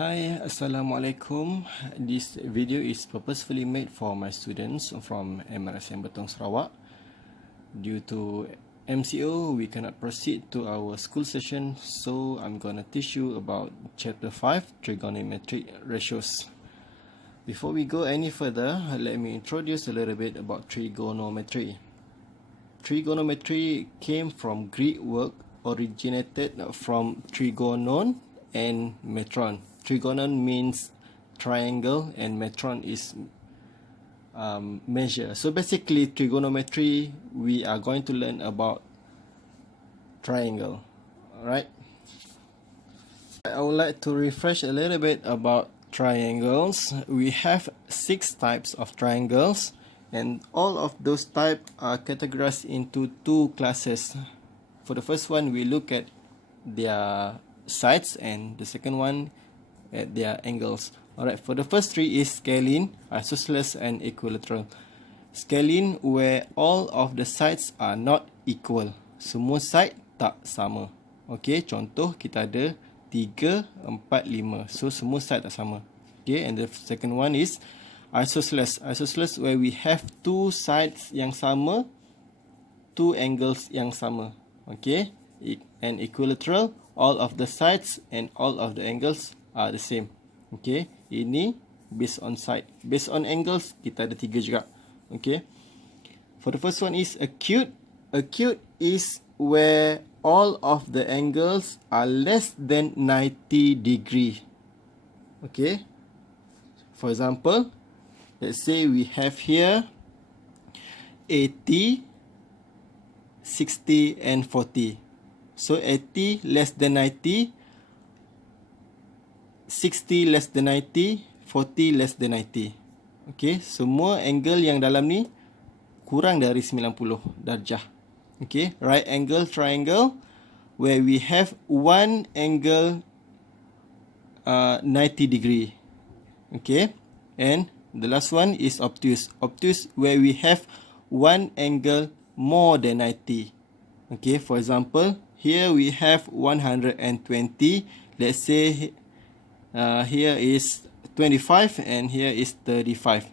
Hi, Assalamualaikum. This video is purposefully made for my students from MRSM Betong Sarawak. Due to MCO, we cannot proceed to our school session, so I'm gonna teach you about Chapter 5, Trigonometric Ratios. Before we go any further, let me introduce a little bit about trigonometry. Trigonometry came from Greek word originated from trigonon and metron. Trigonon means triangle and metron is measure. So basically trigonometry, we are going to learn about triangle. Alright, I would like to refresh a little bit about triangles. We have 6 types of triangles, and all of those types are categorized into 2 classes. For the first one, we look at their sides, and the second one at their angles. Alright, for the first 3 is scalene, isosceles and equilateral. Scalene where all of the sides are not equal. Semua side tak sama. Okay, contoh kita ada 3, 4, 5. So semua side tak sama. Okay, and the second one is isosceles. Isosceles where we have 2 sides yang sama, 2 angles yang sama. Okay, and equilateral, all of the sides and all of the angles are the same. Okay, ini based on side. Based on angles, kita ada 3 juga. Okay, for the first one is acute. Acute is where all of the angles are less than 90 degree. Okay, for example, let's say we have here 80, 60 and 40. So 80 less than 90, 60 less than 90, 40 less than 90. Okay, semua angle yang dalam ni kurang dari 90 darjah. Okay, right angle triangle where we have one angle 90 degree. Okay, and the last one is obtuse. Obtuse where we have one angle more than 90. Okay, for example, here we have 120. Let's say here is 25 and here is 35.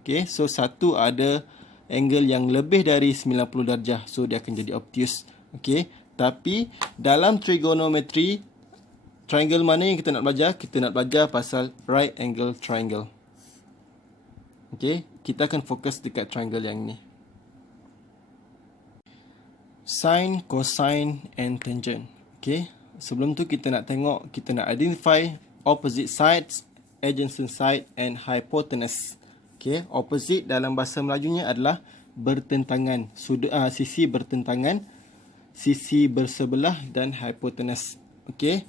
Okay, so satu ada angle yang lebih dari 90 darjah, so dia akan jadi obtuse. Okay, tapi dalam trigonometry, triangle mana yang kita nak belajar? Kita nak belajar pasal right angle triangle. Okay, kita akan fokus dekat triangle yang ni. Sine, cosine and tangent. Okay, sebelum tu kita nak tengok, kita nak identify opposite sides, adjacent side and hypotenuse. Okay, opposite dalam bahasa Melajunya adalah bertentangan, sisi bertentangan, sisi bersebelah dan hypotenuse. Okay,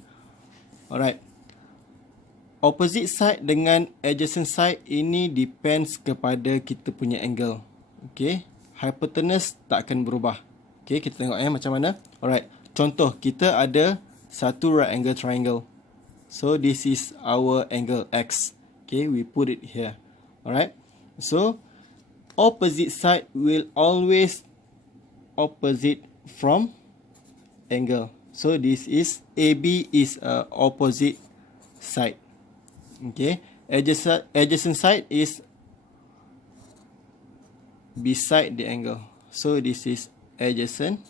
alright. Opposite side dengan adjacent side ini depends kepada kita punya angle. Okay, hypotenuse tak akan berubah. Okay, kita tengok macam mana. Alright, contoh kita ada satu right angle triangle. So this is our angle X. Okay, we put it here. Alright, so opposite side will always opposite from angle. So this is AB is a opposite side. Okay, adjacent side is beside the angle. So this is adjacent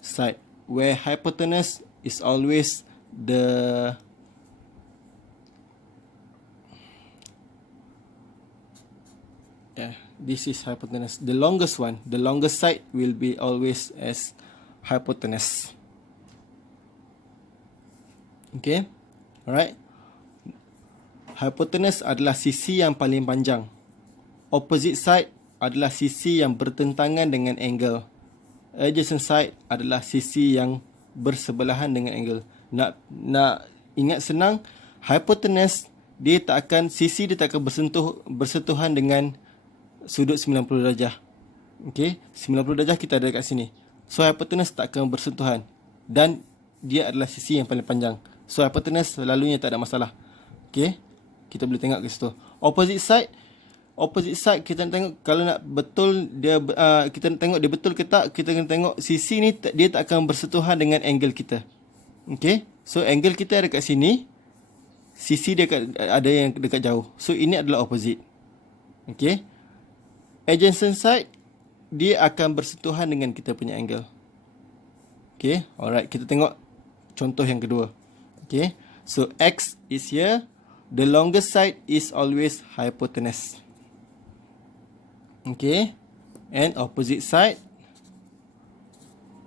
side where hypotenuse is always the this is hypotenuse, the longest one. The longest side will be always as hypotenuse. Okay, alright. Hypotenuse adalah sisi yang paling panjang. Opposite side adalah sisi yang bertentangan dengan angle. Adjacent side adalah sisi yang bersebelahan dengan angle. Nak ingat senang, hypotenuse sisi dia tak akan bersentuhan dengan sudut 90 darjah. Okay, 90 darjah kita ada kat sini. So hypotenuse tak akan bersentuhan dan dia adalah sisi yang paling panjang. So hypotenuse selalunya tak ada masalah. Okay, kita boleh tengok ke situ. Opposite side kita nak tengok kalau nak betul dia kita nak tengok dia betul ke tak, kita kena tengok sisi ni dia tak akan bersentuhan dengan angle kita. Okay, so angle kita ada kat sini, sisi dia ada yang dekat jauh. So ini adalah opposite. Okay. Adjacent side, dia akan bersentuhan dengan kita punya angle. Okay. Alright, kita tengok contoh yang kedua. Okay. So X is here. The longest side is always hypotenuse. Okay. And opposite side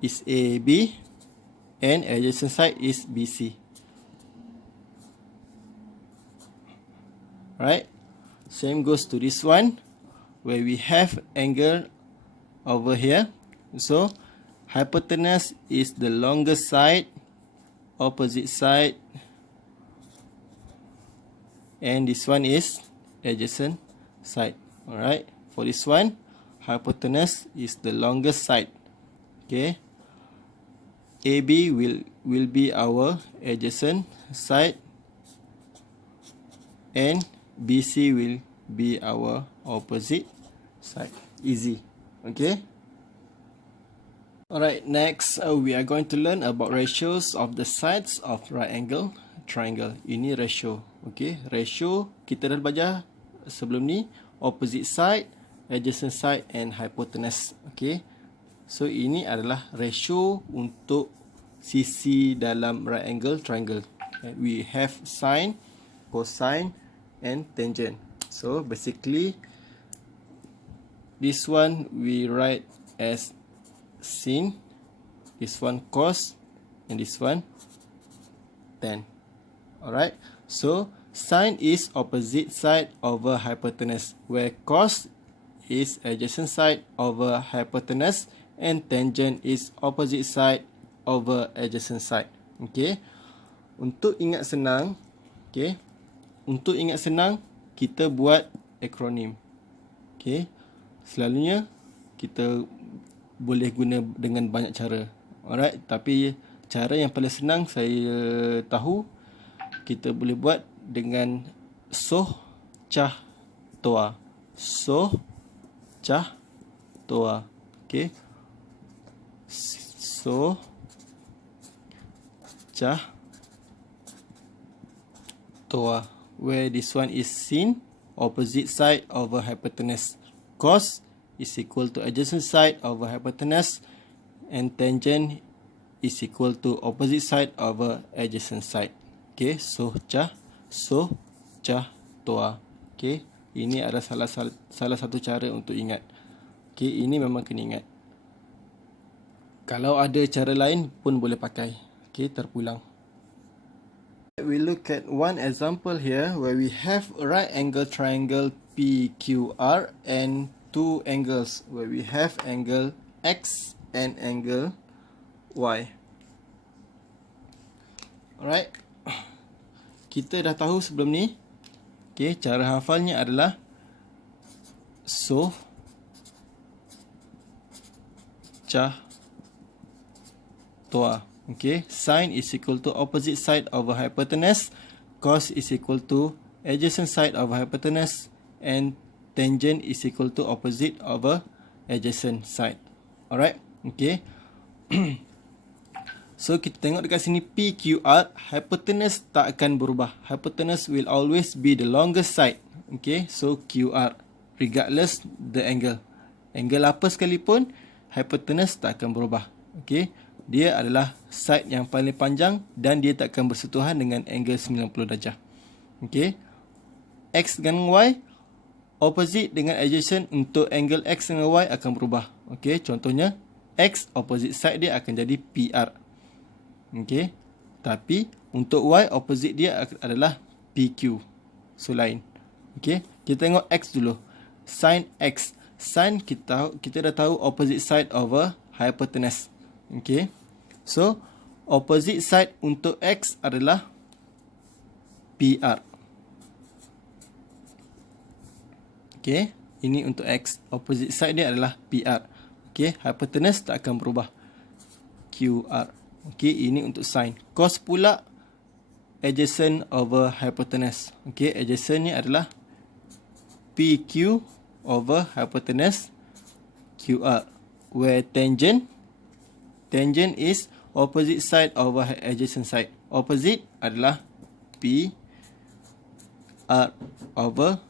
is AB. And adjacent side is BC. Right. Same goes to this one, where we have angle over here. So hypotenuse is the longest side, opposite side, and this one is adjacent side. Alright, for this one, hypotenuse is the longest side. Okay, AB will be our adjacent side, and BC will be our opposite side. Easy. Okay. Alright, next we are going to learn about ratios of the sides of right angle triangle. Ini ratio. Okay, ratio kita dah belajar sebelum ni, opposite side, adjacent side and hypotenuse. Okay, so ini adalah ratio untuk sisi dalam right angle triangle. We have sine, cosine and tangent. So basically this one we write as sin, this one cos, and this one tan. Alright, so sine is opposite side over hypotenuse, where cos is adjacent side over hypotenuse and tangent is opposite side over adjacent side. Okay, untuk ingat senang, okay, untuk ingat senang, kita buat akronim. Okay, selalunya kita boleh guna dengan banyak cara. Alright, tapi cara yang paling senang saya tahu, kita boleh buat dengan soh, cah, toa. Soh, cah, toa. Okay, soh, cah, toa, where this one is sin, opposite side over hypotenuse. Cos is equal to adjacent side over hypotenuse, and tangent is equal to opposite side over adjacent side. Okay, so cah, toa. Okay, ini adalah salah satu cara untuk ingat. Okay, ini memang kena ingat. Kalau ada cara lain pun boleh pakai. Okay, terpulang. We look at one example here where we have a right angle triangle PQR and two angles where we have angle X and angle Y. Alright, kita dah tahu sebelum ni. Okay, cara hafalnya adalah soh, cah, toa. Okay, sine is equal to opposite side over hypotenuse, cos is equal to adjacent side over hypotenuse, and tangent is equal to opposite over adjacent side. Alright, okay. So kita tengok dekat sini PQR, hypotenuse tak akan berubah. Hypotenuse will always be the longest side. Okay, so QR, regardless the angle. Angle apa sekalipun, hypotenuse tak akan berubah. Okay, dia adalah side yang paling panjang dan dia tak akan bersentuhan dengan angle 90 darjah. Okay, X dengan Y, opposite dengan adjacent untuk angle X dengan Y akan berubah. Okay, contohnya X opposite side dia akan jadi PR. Okay, tapi untuk Y opposite dia adalah PQ. So lain. Okay, kita tengok X dulu. Sin X. Sin kita dah tahu opposite side over hypotenuse. Okay, so opposite side untuk X adalah PR. Okay, ini untuk X. Opposite side dia adalah PR. Okay, hypotenuse tak akan berubah. QR. Okay, ini untuk sin. Cos pula adjacent over hypotenuse. Okay, adjacent ni adalah PQ over hypotenuse QR. Where tangent is opposite side over adjacent side. Opposite adalah P, R over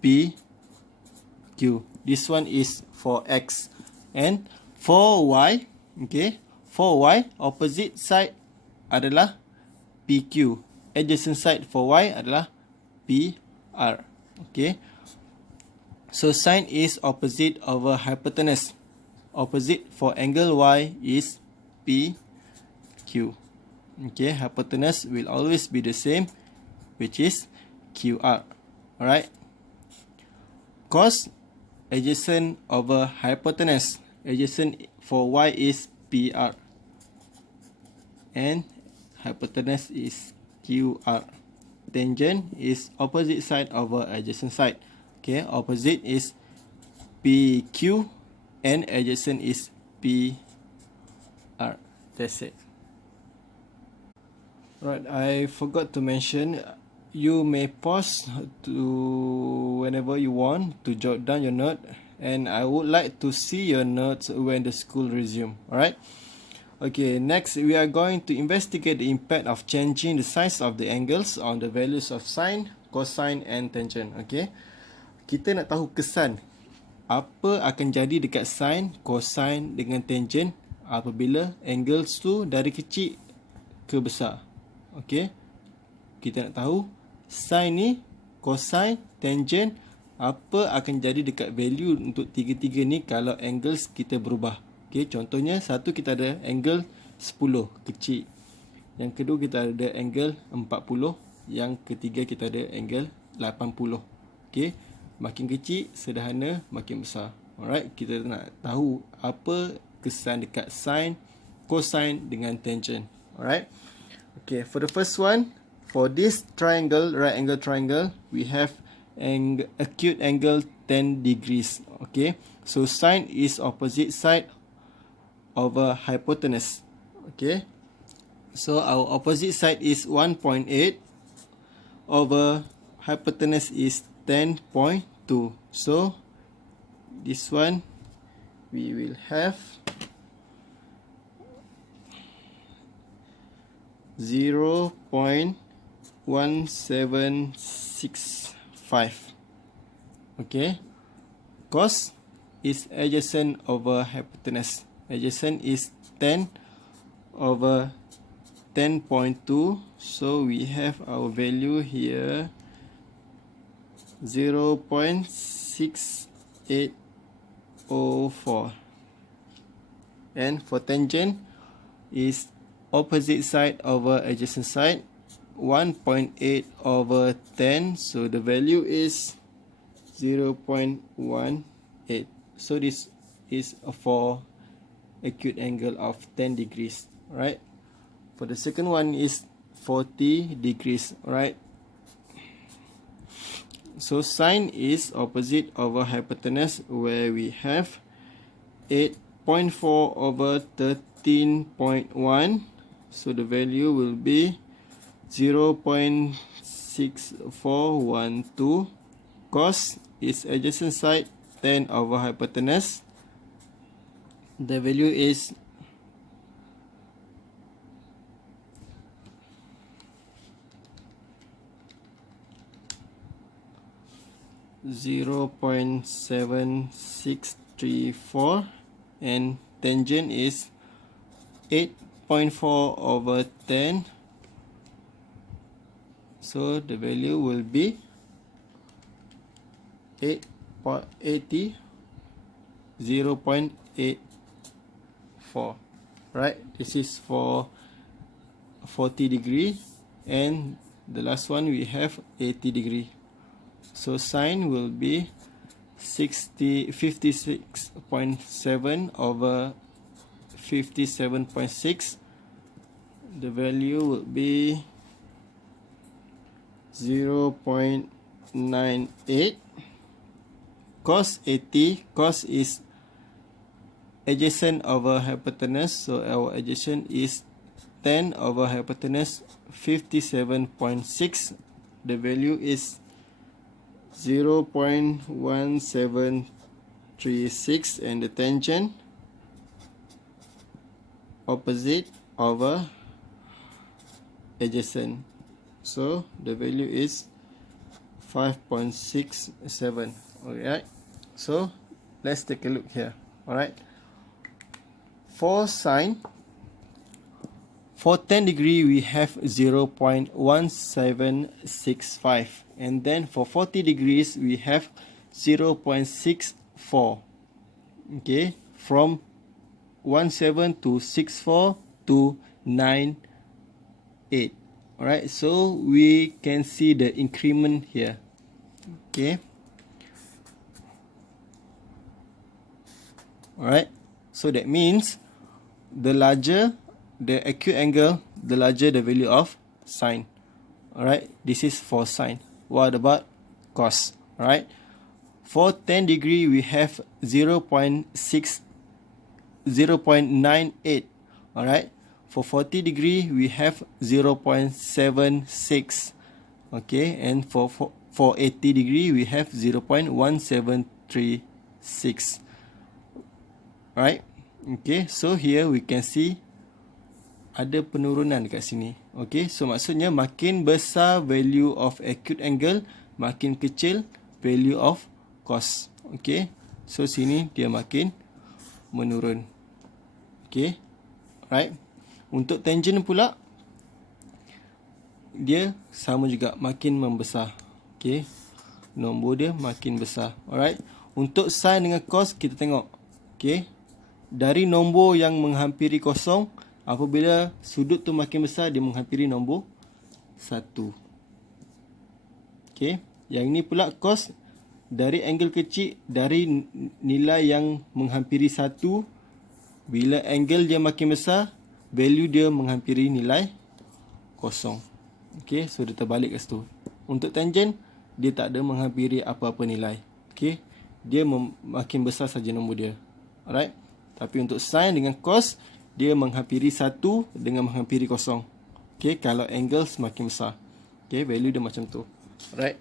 PQ. This one is for X. And for Y, okay, for Y, opposite side adalah PQ. Adjacent side for Y adalah PR. Okay. So sine is opposite over hypotenuse. Opposite for angle Y is PQ. Okay, hypotenuse will always be the same, which is QR. Alright. Cos adjacent over hypotenuse. Adjacent for Y is PR. And hypotenuse is QR. Tangent is opposite side over adjacent side. Okay, opposite is PQ and adjacent is PR. That's it. Right, I forgot to mention, you may pause to whenever you want to jot down your note, and I would like to see your notes when the school resume. Alright. Okay, next we are going to investigate the impact of changing the size of the angles on the values of sine, cosine and tangent. Okay. Kita nak tahu kesan apa akan jadi dekat sine, cosine dengan tangent apabila angles tu dari kecil ke besar. Okey. Kita nak tahu sine ni, cosine, tangent, apa akan jadi dekat value untuk tiga-tiga ni kalau angles kita berubah. Okey, contohnya satu kita ada angle 10 kecil. Yang kedua kita ada angle 40, yang ketiga kita ada angle 80. Okey, makin kecil sederhana, makin besar. Alright, kita nak tahu apa kesan dekat sine, cosine dengan tangent. Alright. Okay, for the first one, for this triangle, right angle triangle, we have an acute angle 10 degrees. Okay, so sine is opposite side over hypotenuse. Okay, so our opposite side is 1.8 over hypotenuse is 10.2. So this one we will have 0.1765. Okay, cos is adjacent over hypotenuse. Adjacent is 10 over 10.2. So we have our value here 0.6804. And for tangent is opposite side over adjacent side, 1.8 over 10. So the value is 0.18. So this is for acute angle of 10 degrees. Right. For the second one is 40 degrees. Right. So sine is opposite over hypotenuse, where we have 8.4 over 13.1. So the value will be 0.6412. Cos is adjacent side 10 over hypotenuse. The value is 0.7634, and tangent is 8.4 over 10. So the value will be 8.80, 0.84. Right, this is for 40 degree, and the last one we have 80 degree. So sine will be 56.7 over 57.6. The value will be 0.98. Cos 80. Cos is adjacent over hypotenuse, so our adjacent is 10 over hypotenuse, 57.6. The value is 0.1736, and the tangent opposite over adjacent, so the value is 5.67. Alright, so let's take a look here. Alright, for sine, for 10 degree we have 0.1765, and then for 40 degrees we have 0.64. Okay, from 17 to 64 to 98. Alright, so we can see the increment here. Okay, alright, so that means the larger the acute angle, the larger the value of sine. Alright, this is for sine. What about cos? Alright, for 10 degree we have 0.98. Alright, for 40 degree we have 0.76. Okay, and for 80 degree we have 0.1736. Alright, okay, so here we can see ada penurunan dekat sini. Okay, so maksudnya makin besar value of acute angle, makin kecil value of cos. Okay, so sini dia makin menurun. Okay, right. Untuk tangent pula dia sama juga, makin membesar. Okay, nombor dia makin besar. Alright, untuk sin dengan cos kita tengok. Okay, dari nombor yang menghampiri kosong, apabila sudut tu makin besar, dia menghampiri nombor 1. Okay, yang ini pula cos, dari angle kecil, dari nilai yang menghampiri 1, bila angle dia makin besar, value dia menghampiri nilai kosong. Okay, so dia terbalik kat situ. Untuk tangent, dia tak ada menghampiri apa-apa nilai. Okay, dia makin besar saja nombor dia. Alright, tapi untuk sin dengan cos, dia menghampiri 1 dengan menghampiri kosong. Okay, kalau angle semakin besar. Okay, value dia macam tu. Alright.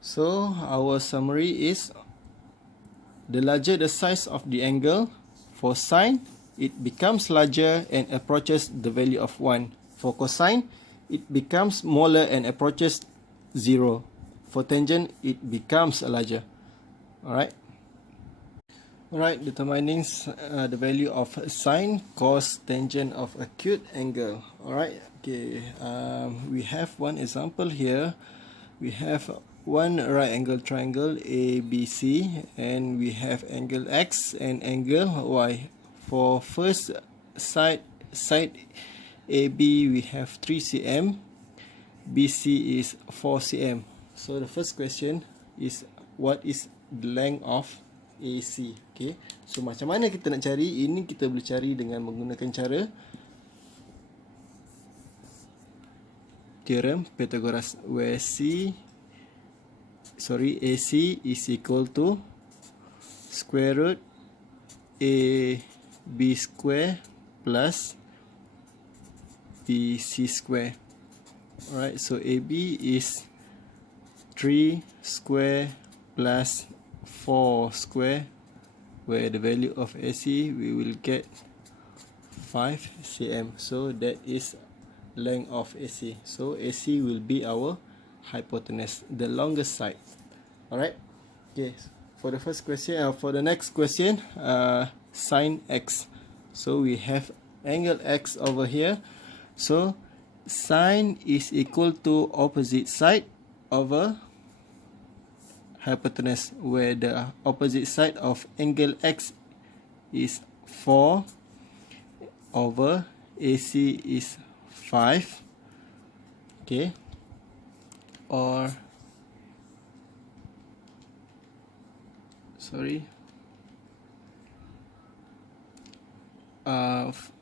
So, our summary is, the larger the size of the angle, for sine, it becomes larger and approaches the value of 1. For cosine, it becomes smaller and approaches 0. For tangent, it becomes larger. Alright. Alright, determining the value of sine, cos, tangent of acute angle. Alright, okay. We have one example here. We have one right angle triangle ABC, and we have angle X and angle Y. For first side AB we have 3 cm, BC is 4 cm. So the first question is, what is the length of AC? Okay, so macam mana kita nak cari? Ini kita boleh cari dengan menggunakan cara theorem Pythagoras, where AC is equal to square root AB square plus BC square. Alright, so AB is 3 square plus 4 square, where the value of AC we will get 5 cm. So that is length of AC. So AC will be our hypotenuse, the longest side. Alright, okay, for the first question, for the next question, sin X. So we have angle X over here. So sin is equal to opposite side over hypotenuse, where the opposite side of angle X is 4 over AC is 5. Okay, or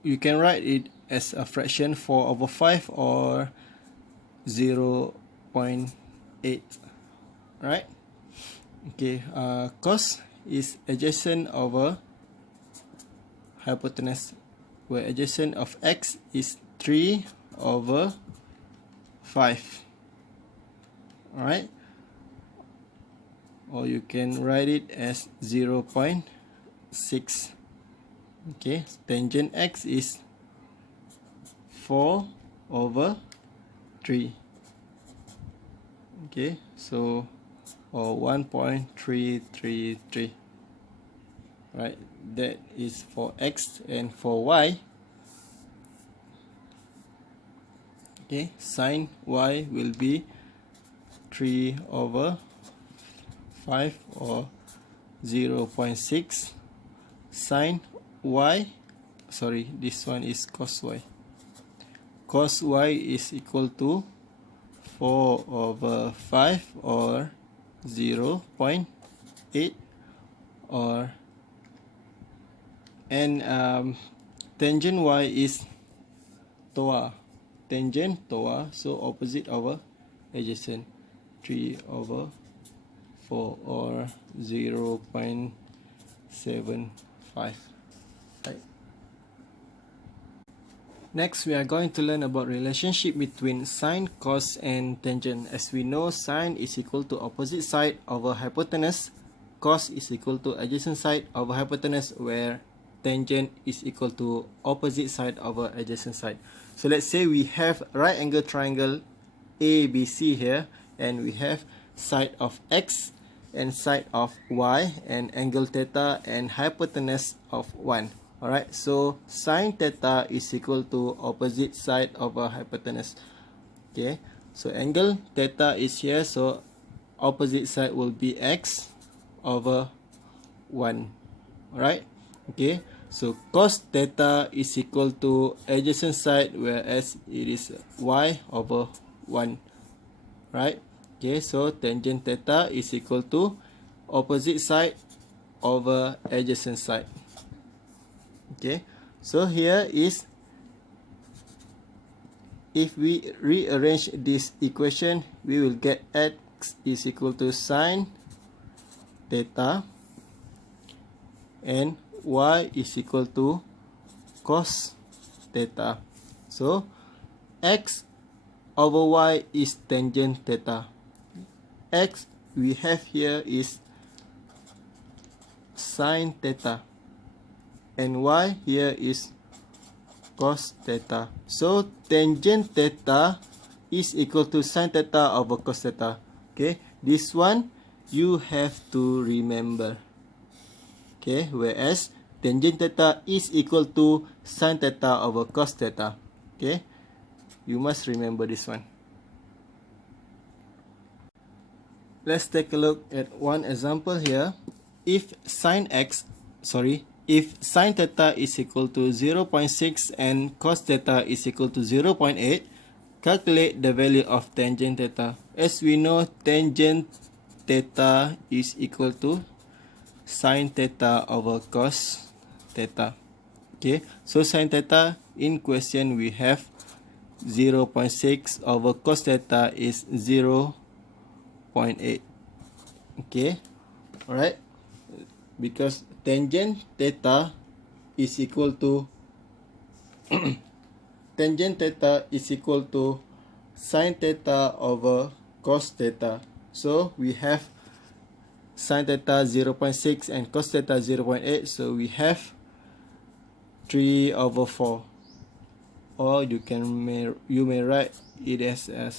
you can write it as a fraction 4 over 5 or 0.8. Right? Okay, cos is adjacent over hypotenuse, where adjacent of X is 3 over 5. Alright, or you can write it as 0.6. Okay, tangent X is 4 over 3. Okay, so or 1.333. Right, that is for x, and for y, okay, sine y will be 3/5 or 0.6. Sine y, sorry, this one is cos y. Cos y is equal to 4/5 or 0.8, or and tangent y is TOA. Tangent TOA, so opposite over adjacent, 3/4 or 0.75. Right. Next, we are going to learn about relationship between sine, cos, and tangent. As we know, sine is equal to opposite side over hypotenuse, cos is equal to adjacent side over hypotenuse, where tangent is equal to opposite side over adjacent side. So let's say we have right angle triangle ABC here, and we have side of x and side of y, and angle theta and hypotenuse of 1. Alright, so sine theta is equal to opposite side over hypotenuse. Okay, so angle theta is here, so opposite side will be x over 1. Alright, okay, so cos theta is equal to adjacent side, whereas it is y over 1. Right, okay, so tangent theta is equal to opposite side over adjacent side. Okay, so here is, if we rearrange this equation, we will get x is equal to sine theta and y is equal to cos theta. So x over y is tangent theta. X we have here is sine theta, and y here is cos theta. So tangent theta is equal to sine theta over cos theta. Okay, this one you have to remember. Okay, whereas tangent theta is equal to sine theta over cos theta. Okay, you must remember this one. Let's take a look at one example here. If sine theta is equal to 0.6 and cos theta is equal to 0.8, calculate the value of tangent theta. As we know, tangent theta is equal to sine theta over cos theta. Okay, so sine theta in question we have 0.6 over cos theta is 0.8. Okay, alright, because tangent theta is equal to tangent theta is equal to sine theta over cos theta. So we have sine theta 0.6 and cos theta 0.8, so we have 3/4, or you may write it as a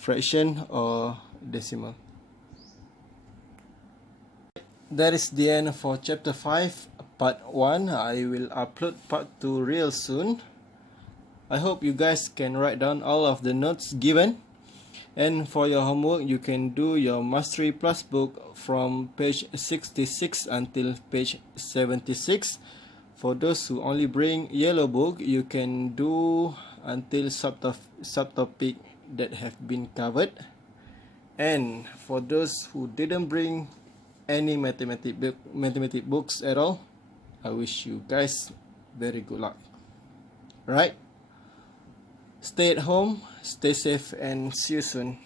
fraction or decimal. That is the end for chapter 5 part 1. I will upload part 2 real soon. I hope you guys can write down all of the notes given, and for your homework you can do your Mastery Plus book from page 66 until page 76. For those who only bring yellow book, you can do until subtopic that have been covered. And for those who didn't bring any mathematic books at all, I wish you guys very good luck. Right? Stay at home, stay safe, and see you soon.